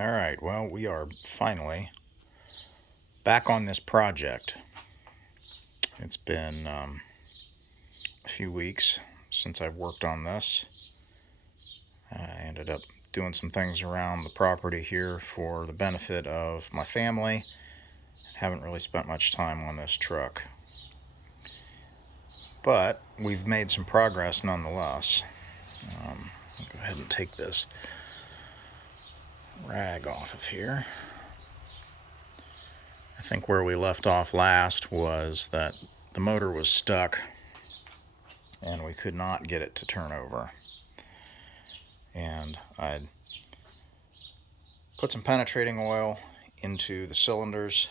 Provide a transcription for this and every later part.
All right, well, we are finally back on this project. It's been a few weeks since I've worked on this. I ended up doing some things around the property here for the benefit of my family. Haven't really spent much time on this truck, but we've made some progress nonetheless. I'll go ahead and take this rag off of here. I think where we left off last was that the motor was stuck and we could not get it to turn over. And I'd put some penetrating oil into the cylinders.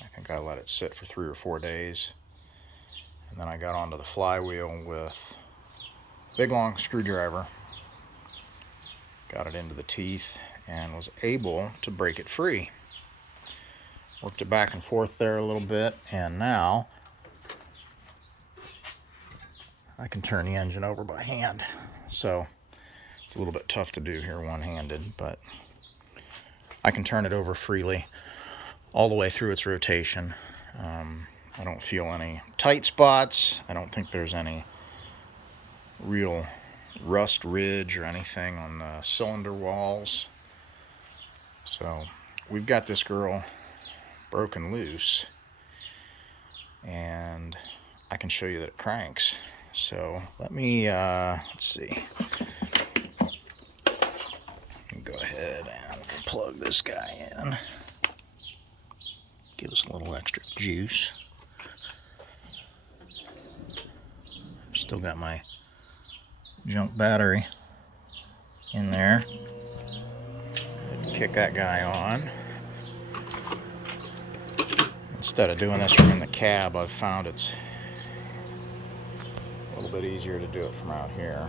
I think I let it sit for 3 or 4 days. And then I got onto the flywheel with a big long screwdriver, got it into the teeth, and was able to break it free. Worked it back and forth there a little bit, and now I can turn the engine over by hand. So it's a little bit tough to do here one-handed, but I can turn it over freely all the way through its rotation. I don't feel any tight spots. I don't think there's any real rust ridge or anything on the cylinder walls. So we've got this girl broken loose, and I can show you that it cranks. So let me let's see. Go ahead and plug this guy in. Give us a little extra juice. Still got my junk battery in there. Kick that guy on. Instead of doing this from in the cab, I've found it's a little bit easier to do it from out here.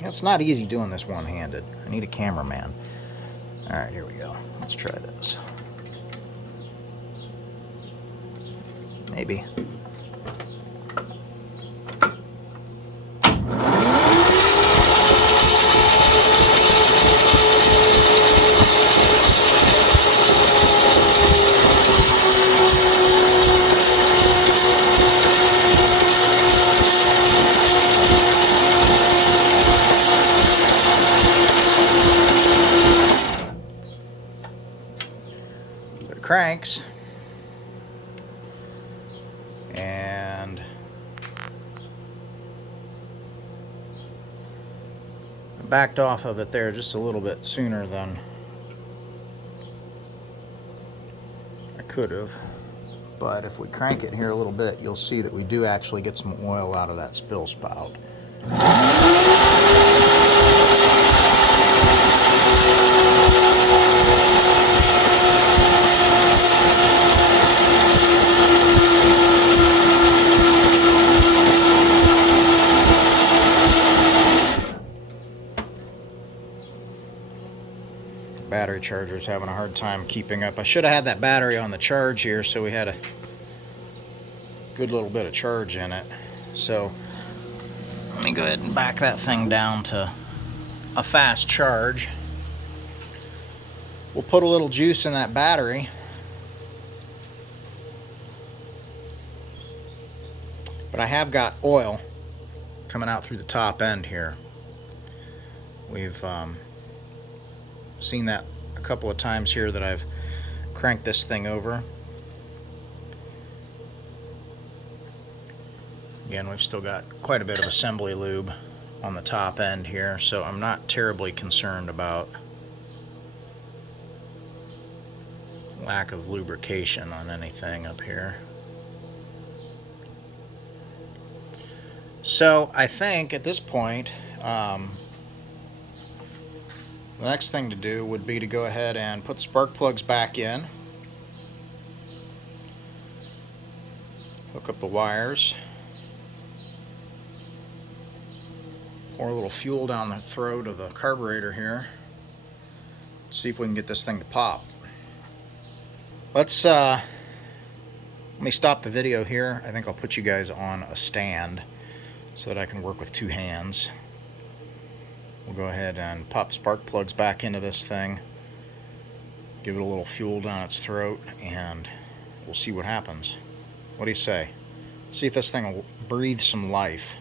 It's not easy doing this one-handed. I need a cameraman. All right, here we go. Let's try this. Maybe. It cranks. And I backed off of it there just a little bit sooner than I could have. But if we crank it here a little bit, you'll see that we do actually get some oil out of that spill spout. Battery charger's having a hard time keeping up. I should have had that battery on the charge here so we had a good little bit of charge in it. So let me go ahead and back that thing down to a fast charge. We'll put a little juice in that battery. But I have got oil coming out through the top end here. We've seen that a couple of times here that I've cranked this thing over. Again, we've still got quite a bit of assembly lube on the top end here, so I'm not terribly concerned about lack of lubrication on anything up here. So I think at this point, the next thing to do would be to go ahead and put the spark plugs back in, hook up the wires, pour a little fuel down the throat of the carburetor here, see if we can get this thing to pop. Let me stop the video here. I think I'll put you guys on a stand so that I can work with two hands. We'll go ahead and pop spark plugs back into this thing, give it a little fuel down its throat, and we'll see what happens. What do you say? See if this thing will breathe some life.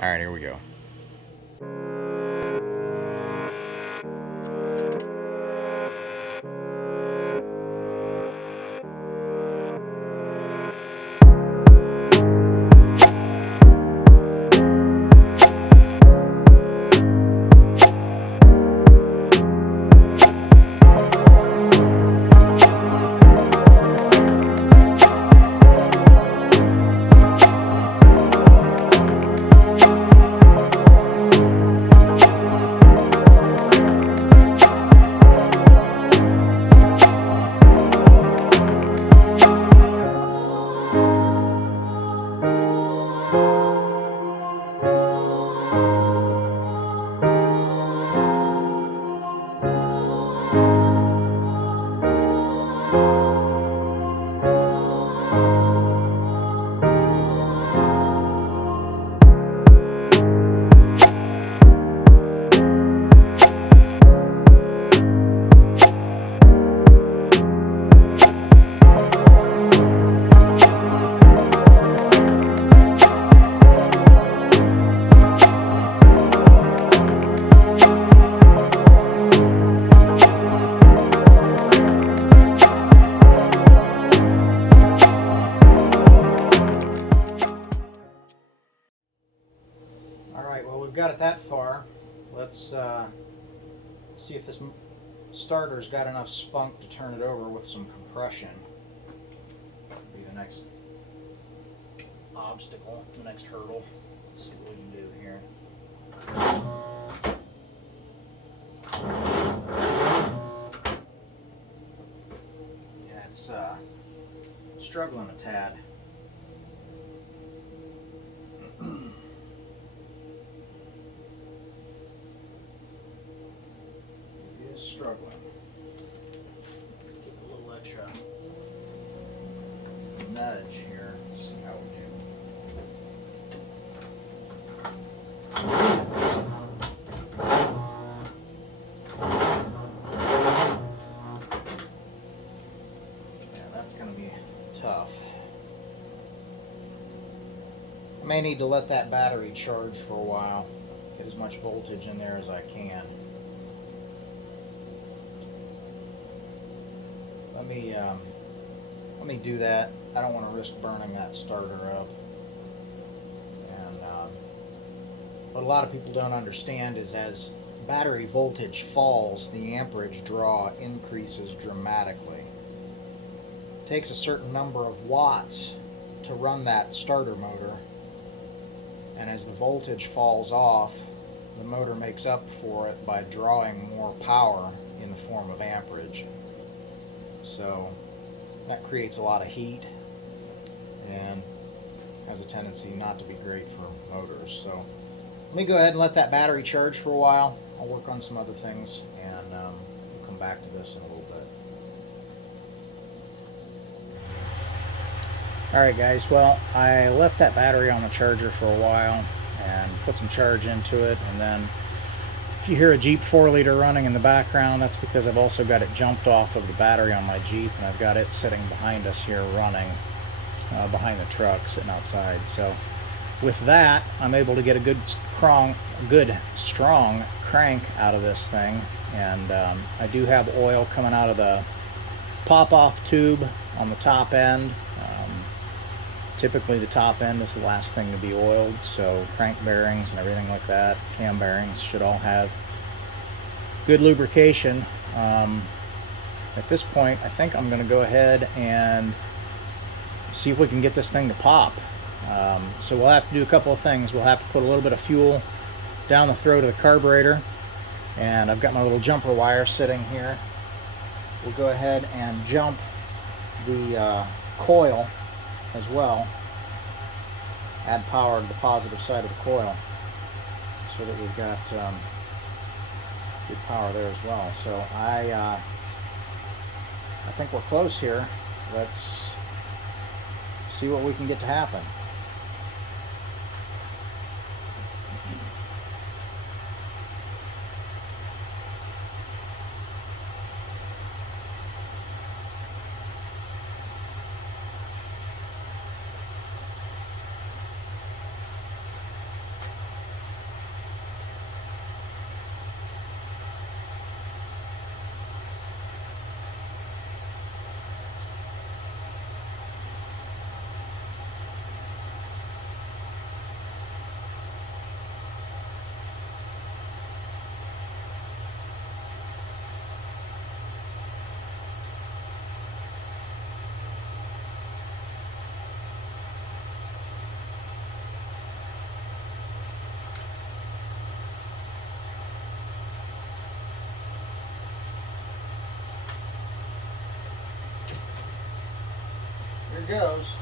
Alright, here we go. Alright, well, we've got it that far. Let's see if this starter's got enough spunk to turn it over with some compression. That'll be the next obstacle, the next hurdle. Let's see what we can do here. Yeah, it's struggling a tad. It is struggling. Let's give it a little extra nudge here. See how we do. Yeah, that's going to be tough. I may need to let that battery charge for a while. Get as much voltage in there as I can. Let me do that. I don't want to risk burning that starter up. And what a lot of people don't understand is as battery voltage falls, the amperage draw increases dramatically. It takes a certain number of watts to run that starter motor, and as the voltage falls off, the motor makes up for it by drawing more power in the form of amperage. So that creates a lot of heat and has a tendency not to be great for motors. So let me go ahead and let that battery charge for a while. I'll work on some other things, and we'll come back to this in a little bit. Alright guys, well, I left that battery on the charger for a while and put some charge into it, and then if you hear a Jeep 4-liter running in the background, that's because I've also got it jumped off of the battery on my Jeep, and I've got it sitting behind us here running, behind the truck, sitting outside. So with that, I'm able to get a good strong crank out of this thing, and I do have oil coming out of the pop-off tube on the top end. Typically the top end is the last thing to be oiled, so crank bearings and everything like that, cam bearings, should all have good lubrication. At this point, I think I'm going to go ahead and see if we can get this thing to pop. So we'll have to do a couple of things. We'll have to put a little bit of fuel down the throat of the carburetor, and I've got my little jumper wire sitting here. We'll go ahead and jump the coil as well, add power to the positive side of the coil so that we've got good power there as well. So I think we're close here. Let's see what we can get to happen. Here goes.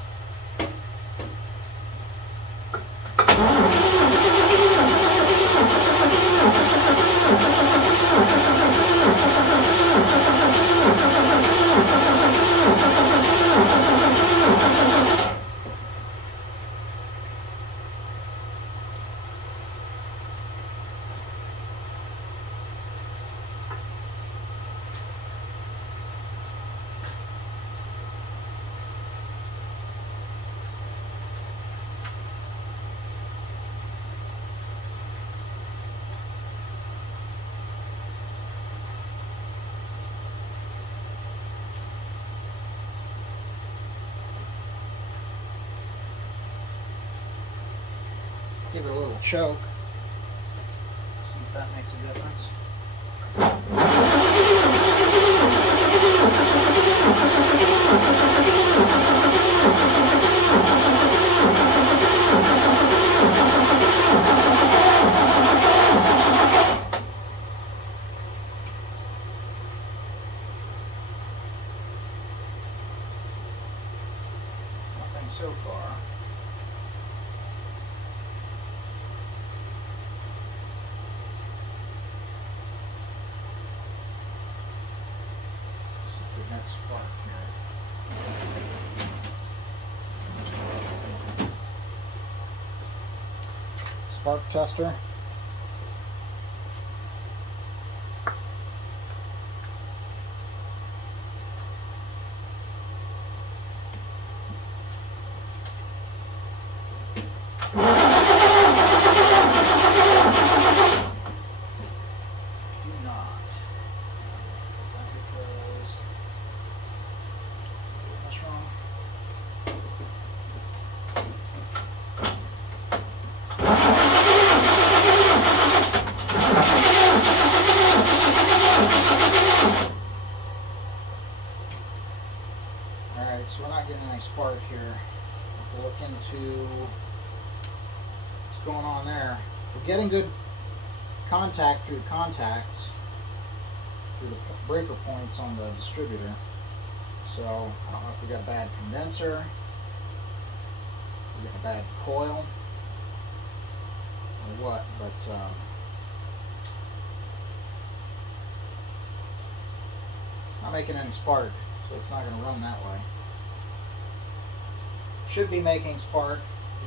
Give it a little choke. See if that makes a difference. Nothing so far. Next spark here. Spark tester. Alright, so we're not getting any spark here. We'll look into what's going on there. We're getting good contact through contacts, through the breaker points on the distributor. So, I don't know if we got a bad condenser, we got a bad coil, or what, but not making any spark, so it's not going to run that way. Should be making spark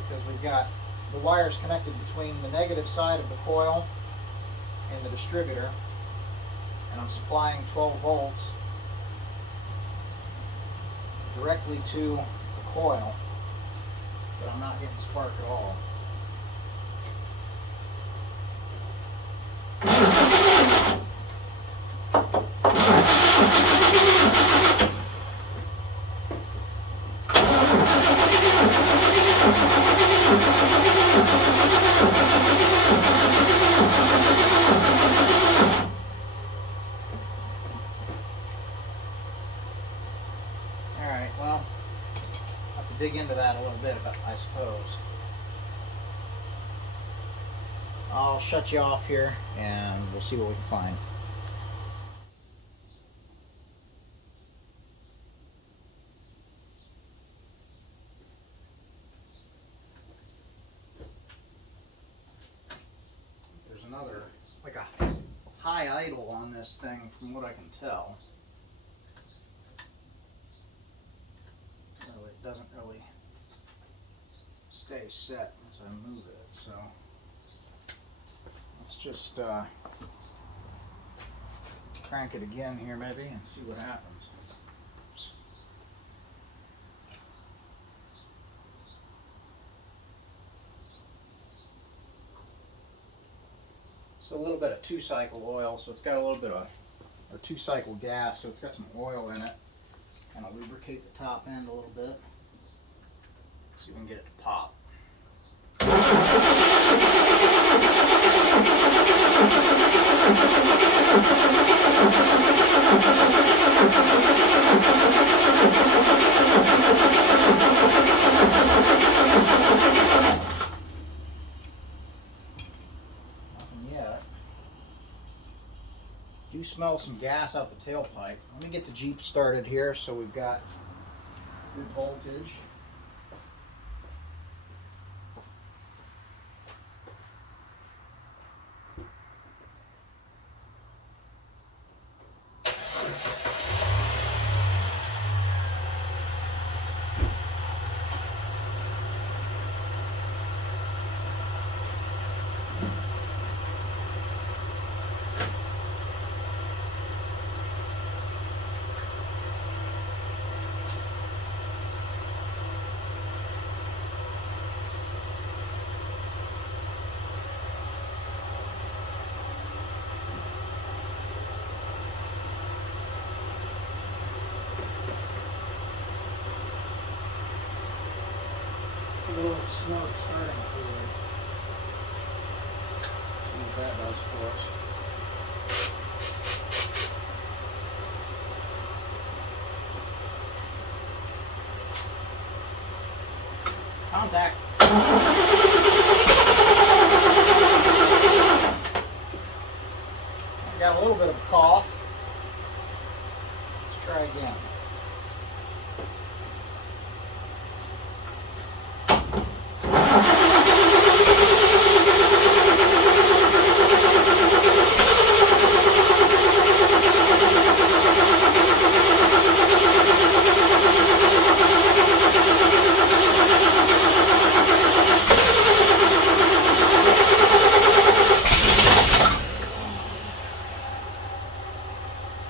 because we've got the wires connected between the negative side of the coil and the distributor, and I'm supplying 12 volts directly to the coil, but I'm not getting spark at all. Alright, well, I'll have to dig into that a little bit, I suppose. I'll shut you off here and we'll see what we can find. There's another, like a high idle on this thing from what I can tell. So it doesn't really stay set once I move it. So let's just crank it again here maybe and see what happens. So a little bit of 2-cycle oil, so it's got a little bit of, or 2-cycle gas, so it's got some oil in it. Kind of lubricate the top end a little bit. See if we can get it to pop. Nothing yet. Do smell some gas out the tailpipe. Let me get the Jeep started here so we've got good voltage. A little smoke starting fluid. See what that does for us. Contact. I got a little bit of a cough. Let's try again.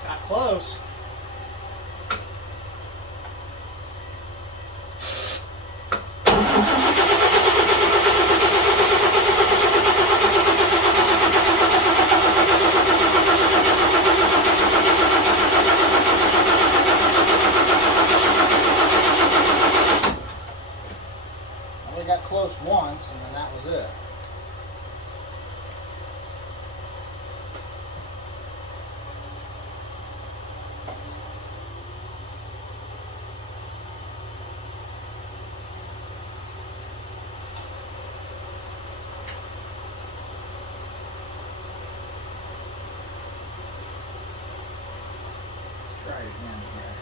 Got close. Only got close once, and then that was it. Let's try it again here.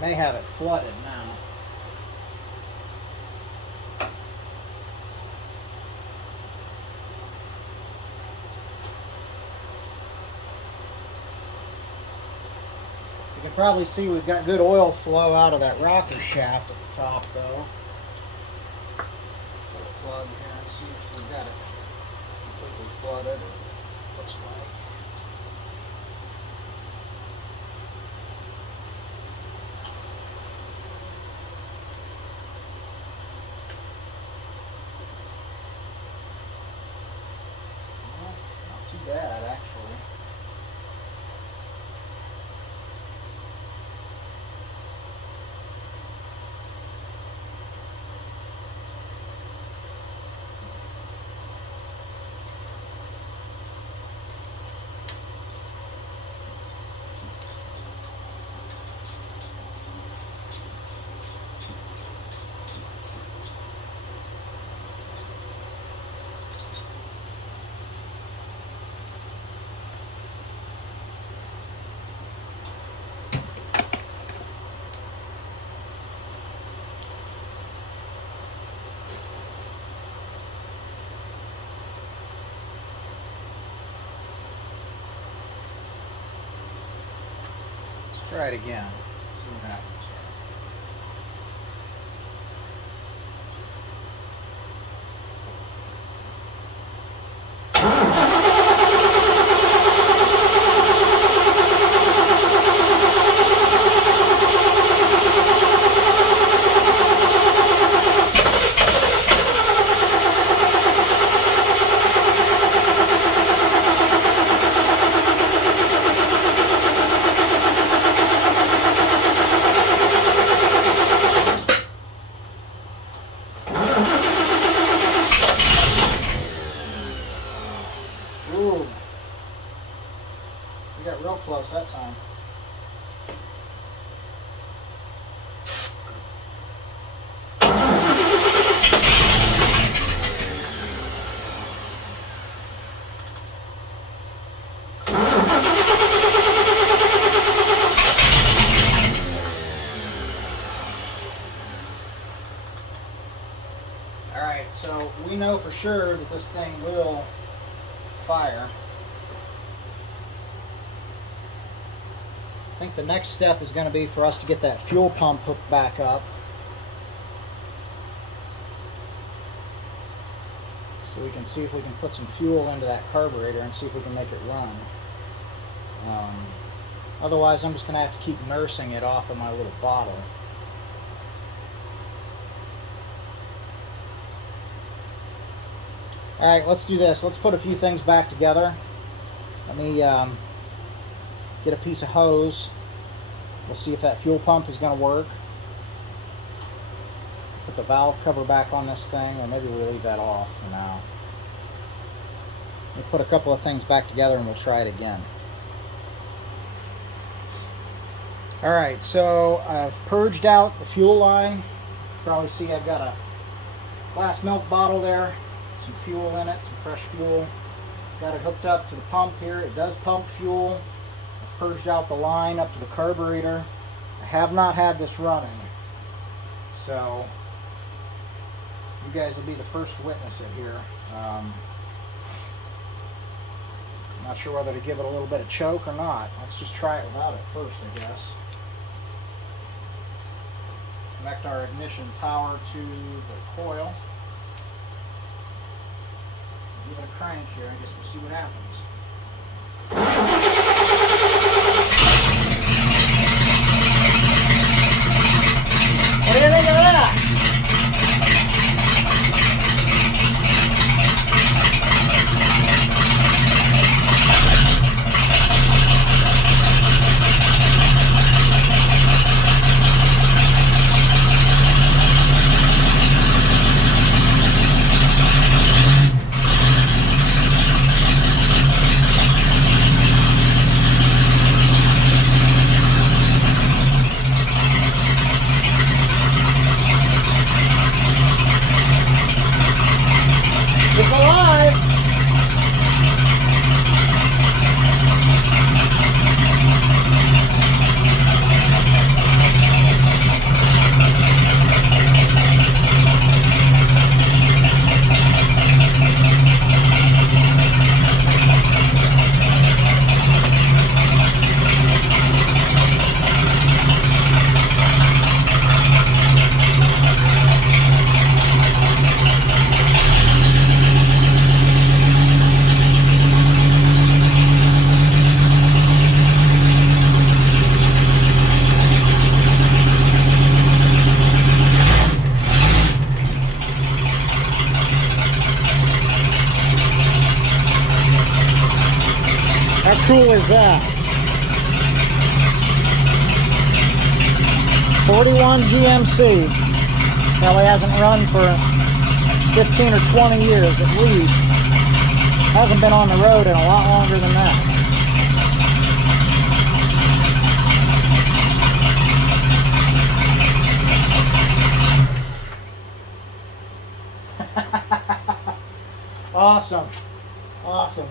May have it flooded now. You can probably see we've got good oil flow out of that rocker shaft at the top though. Pull the plug here and see if we've got it completely flooded. Looks like. Not too bad, actually. Try it again. See what happens. Ooh, we got real close that time. Alright, so we know for sure that this thing will fire. I think the next step is going to be for us to get that fuel pump hooked back up. So we can see if we can put some fuel into that carburetor and see if we can make it run. Otherwise, I'm just going to have to keep nursing it off of my little bottle. Alright, let's do this. Let's put a few things back together. Let me get a piece of hose. We'll see if that fuel pump is going to work. Put the valve cover back on this thing, or maybe we'll leave that off for now. We'll put a couple of things back together and we'll try it again. Alright, so I've purged out the fuel line. You can probably see I've got a glass milk bottle there. Some fuel in it, some fresh fuel. Got it hooked up to the pump here. It does pump fuel. I've purged out the line up to the carburetor. I have not had this running, so you guys will be the first to witness it here. I'm not sure whether to give it a little bit of choke or not. Let's just try it without it first, I guess. Connect our ignition power to the coil. Give it a crank here. I guess we'll see what happens. What do you think of that? It's alive! How cool is that? 41 GMC. Probably hasn't run for 15 or 20 years at least. Hasn't been on the road in a lot longer than that. Awesome. Awesome.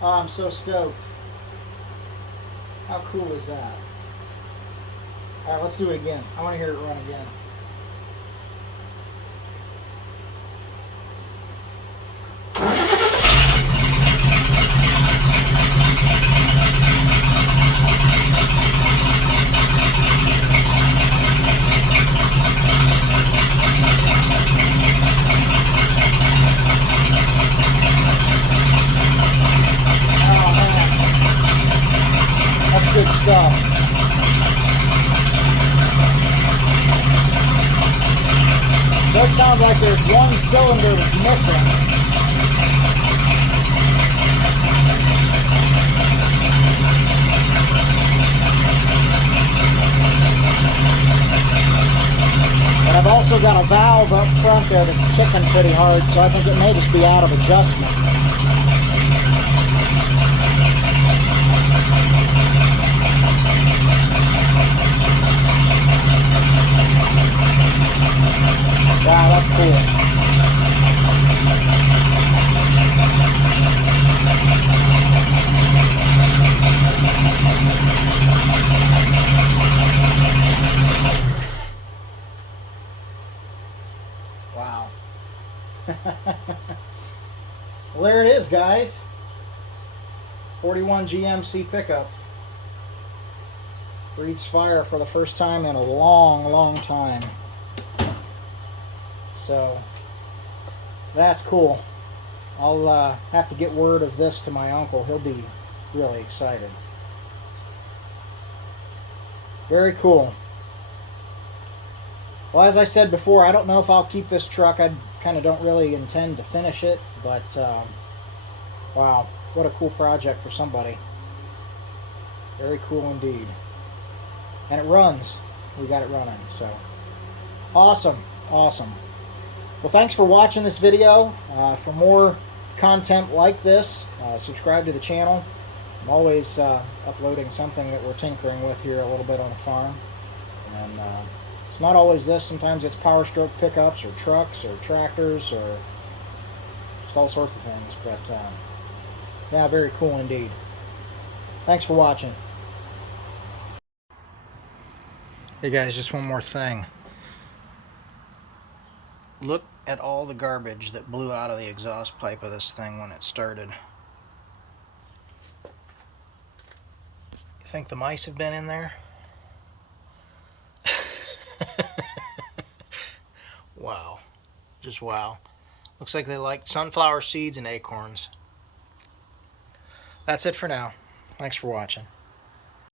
Oh, I'm so stoked. How cool is that? Alright, let's do it again. I want to hear it run again. does sound like there's one cylinder that's missing. But I've also got a valve up front there that's ticking pretty hard, so I think it may just be out of adjustment. Wow, that's cool. Wow. Well, there it is, guys. 41 GMC pickup. Breathes fire for the first time in a long, long time. So, that's cool. I'll have to get word of this to my uncle. He'll be really excited. Very cool. Well, as I said before, I don't know if I'll keep this truck. I kind of don't really intend to finish it, but wow, what a cool project for somebody. Very cool indeed. And it runs. We got it running, so awesome, awesome. Well, thanks for watching this video. For more content like this, subscribe to the channel. I'm always uploading something that we're tinkering with here a little bit on the farm. And it's not always this. Sometimes it's power stroke pickups or trucks or tractors or just all sorts of things. But yeah, very cool indeed. Thanks for watching. Hey guys, just one more thing. Look at all the garbage that blew out of the exhaust pipe of this thing when it started. You think the mice have been in there? Wow. Just wow. Looks like they liked sunflower seeds and acorns. That's it for now. Thanks for watching.